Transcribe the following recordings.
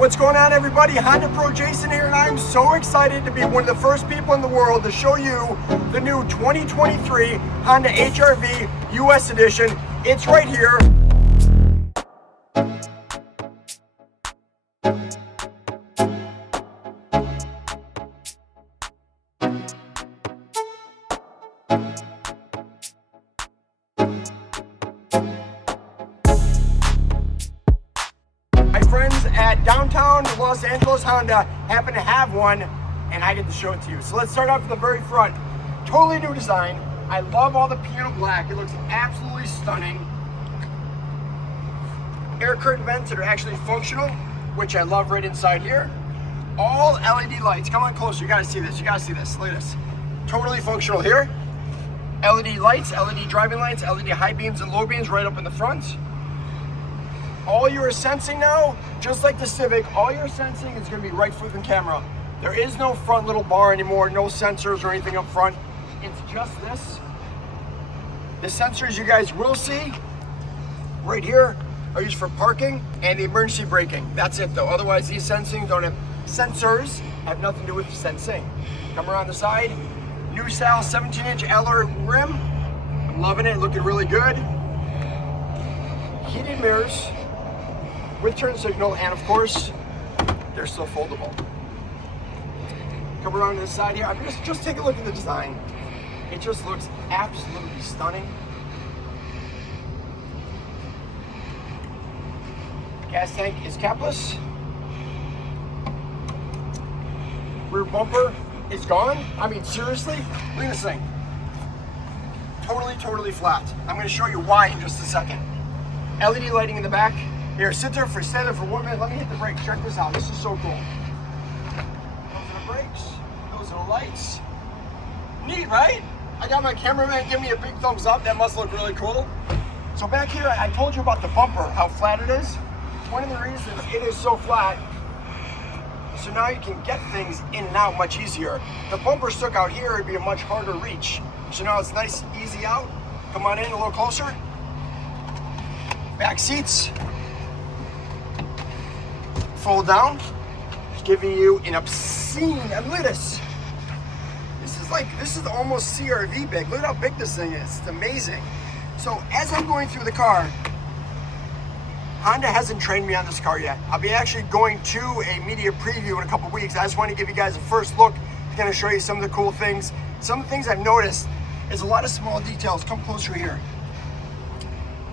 What's going on, everybody? Honda Pro Jason here, and I'm so excited to be one of the first people in the world to show you the new 2023 Honda HRV US Edition. It's right here. My friends at downtown Los Angeles Honda happen to have one, and I get to show it to you. So let's start off from the very front. Totally new design. I love all the piano black. It looks absolutely stunning. Air curtain vents that are actually functional, which I love right inside here. All LED lights. Come on closer. You gotta see this. You gotta see this. Look at this. Totally functional here. LED lights, LED driving lights, LED high beams and low beams right up in the front. All you're sensing now, just like the Civic, all you're sensing is going to be right foot and camera. There is no front little bar anymore, no sensors or anything up front. It's just this. The sensors you guys will see right here are used for parking and emergency braking. That's it though. Otherwise, these sensors have nothing to do with sensing. Come around the side. New style 17-inch alloy rim. I'm loving it, looking really good. Heated mirrors with turn signal, and of course, they're still foldable. Come around to the side here. I'm just take a look at the design. It just looks absolutely stunning. Gas tank is capless. Rear bumper is gone. I mean, seriously, look at this thing. Totally flat. I'm going to show you why in just a second. LED lighting in the back. Here, stand there for 1 minute. Let me hit the brakes. Check this out. This is so cool. Those are the brakes. Those are the lights. Neat, right? I got my cameraman give me a big thumbs up. That must look really cool. So back here, I told you about the bumper, how flat it is. One of the reasons it is so flat, so now you can get things in and out much easier. The bumper stuck out here, it'd be a much harder reach. So now it's nice, easy out. Come on in a little closer. Back seats. Fold down, giving you an obscene, and look at this. This is almost CRV big. Look at how big this thing is. It's amazing. So as I'm going through the car, Honda hasn't trained me on this car yet. I'll be actually going to a media preview in a couple weeks. I just want to give you guys a first look. I'm going to show you some of the cool things. Some of the things I've noticed is a lot of small details. Come closer here.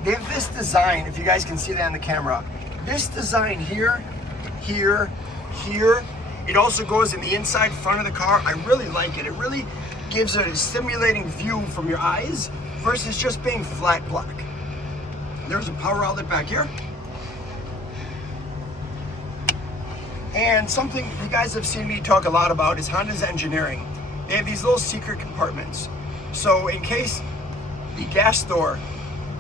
They have this design, if you guys can see that on the camera. This design here, here. It also goes in the inside front of the car. I really like it. It really gives a stimulating view from your eyes versus just being flat black. There's a power outlet back here. And something you guys have seen me talk a lot about is Honda's engineering. They have these little secret compartments. So in case the gas door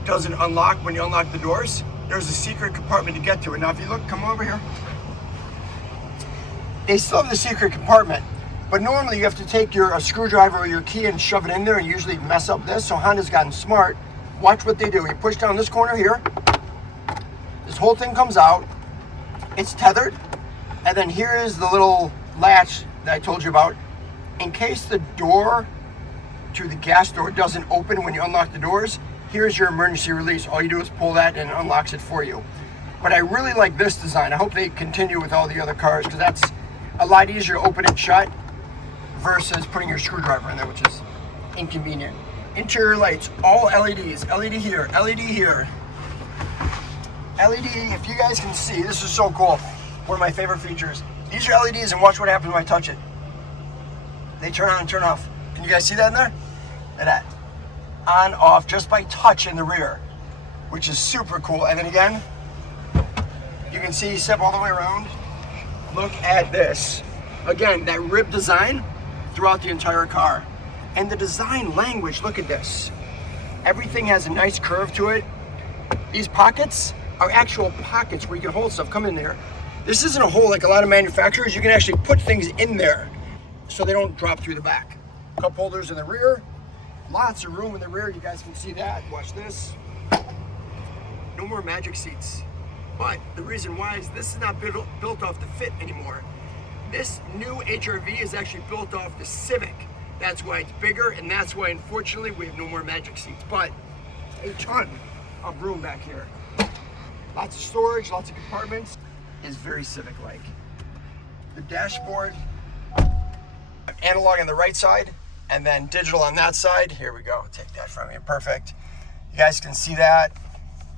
doesn't unlock when you unlock the doors, there's a secret compartment to get to it. Now if you look, come over here. They still have the secret compartment, but normally you have to take a screwdriver or your key and shove it in there and usually mess up this. So Honda's gotten smart. Watch what they do. You push down this corner here. This whole thing comes out. It's tethered. And then here is the little latch that I told you about. In case the door to the gas door doesn't open when you unlock the doors, here's your emergency release. All you do is pull that and it unlocks it for you. But I really like this design. I hope they continue with all the other cars because that's a lot easier to open and shut versus putting your screwdriver in there, which is inconvenient. Interior lights, all LEDs. LED here, LED here. LED, if you guys can see, this is so cool. One of my favorite features. These are LEDs and watch what happens when I touch it. They turn on and turn off. Can you guys see that in there? Look at that. On, off, just by touch in the rear, which is super cool. And then again, you can see, step all the way around. Look at this. Again, that rib design throughout the entire car. And the design language, look at this. Everything has a nice curve to it. These pockets are actual pockets where you can hold stuff. Come in there. This isn't a hole like a lot of manufacturers. You can actually put things in there so they don't drop through the back. Cup holders in the rear. Lots of room in the rear. You guys can see that. Watch this. No more magic seats. But the reason why is this is not built off the Fit anymore. This new HRV is actually built off the Civic. That's why it's bigger, and that's why, unfortunately, we have no more magic seats. But a ton of room back here. Lots of storage, lots of compartments. Is very Civic-like. The dashboard, analog on the right side, and then digital on that side. Here we go. Take that from you. Perfect. You guys can see that.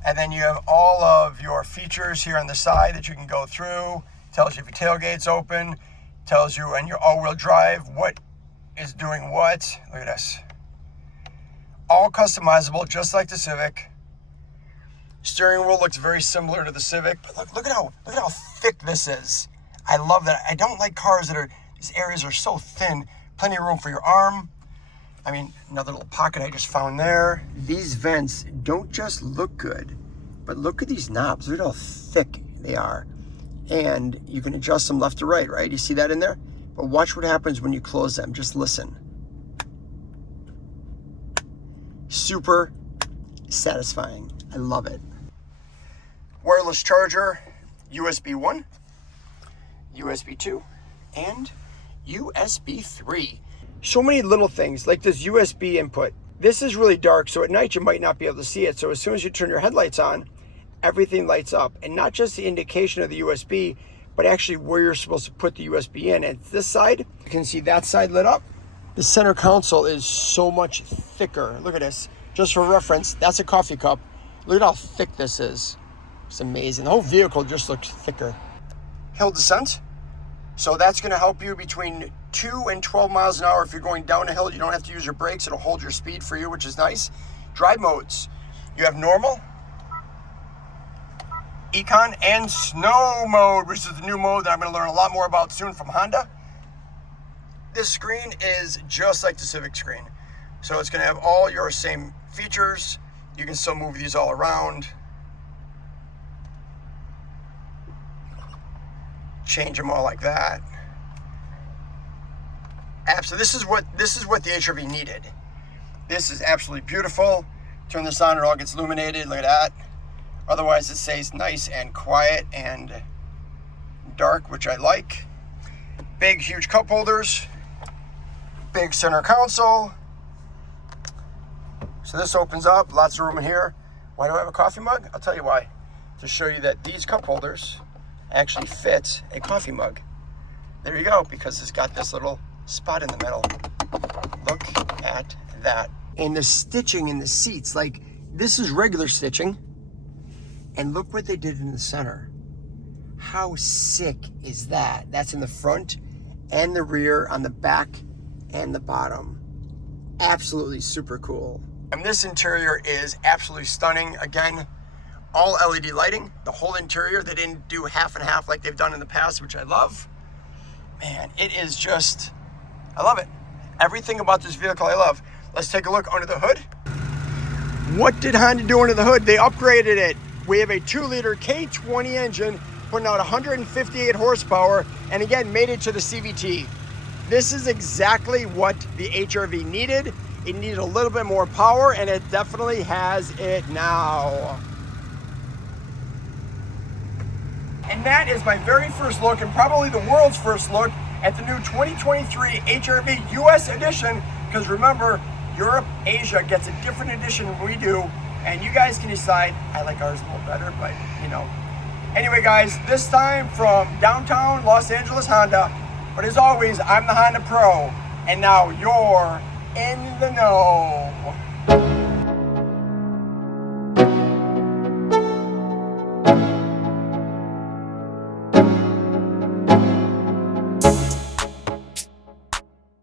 And then you have all of your features here on the side that you can go through. Tells you if your tailgate's open. Tells you when you're all-wheel drive what is doing what. Look at this. All customizable, just like the Civic. Steering wheel looks very similar to the Civic, but look at how thick this is. I love that. I don't like cars that these areas are so thin. Plenty of room for your arm. I mean, another little pocket I just found there. These vents don't just look good, but look at these knobs. Look at how thick they are. And you can adjust them left to right, right? You see that in there? But watch what happens when you close them. Just listen. Super satisfying. I love it. Wireless charger, USB 1, USB 2, and USB 3. So many little things, like this USB input. This is really dark, so at night you might not be able to see it. So as soon as you turn your headlights on, everything lights up. And not just the indication of the USB, but actually where you're supposed to put the USB in. And this side, you can see that side lit up. The center console is so much thicker. Look at this. Just for reference, that's a coffee cup. Look at how thick this is. It's amazing. The whole vehicle just looks thicker. Hill descent. So that's going to help you between 2 and 12 miles an hour. If you're going down a hill, you don't have to use your brakes. It'll hold your speed for you, which is nice. Drive modes. You have normal, Econ, and snow mode, which is the new mode that I'm going to learn a lot more about soon from Honda. This screen is just like the Civic screen. So it's going to have all your same features. You can still move these all around. Change them all like that. So this is what the HRV needed. This is absolutely beautiful. Turn this on, it all gets illuminated. Look at that. Otherwise, it stays nice and quiet and dark, which I like. Big, huge cup holders. Big center console. So this opens up. Lots of room in here. Why do I have a coffee mug? I'll tell you why. To show you that these cup holders actually fit a coffee mug. There you go, because it's got this little spot in the middle. Look at that. And the stitching in the seats, like this is regular stitching. And look what they did in the center. How sick is that? That's in the front and the rear, on the back and the bottom. Absolutely super cool. And this interior is absolutely stunning. Again, all LED lighting, the whole interior. They didn't do half and half like they've done in the past, which I love. Man, it is just, I love it. Everything about this vehicle I love. Let's take a look under the hood. What did Honda do under the hood? They upgraded it. We have a 2-liter K20 engine putting out 158 horsepower, and again, made it to the CVT. This is exactly what the HRV needed. It needed a little bit more power, and it definitely has it now. And that is my very first look, and probably the world's first look, at the new 2023 HRV US edition, because remember, Europe, Asia gets a different edition than we do, and you guys can decide. I like ours a little better, but you know. Anyway guys, this time from downtown Los Angeles Honda, but as always, I'm the Honda Pro, and now you're in the know.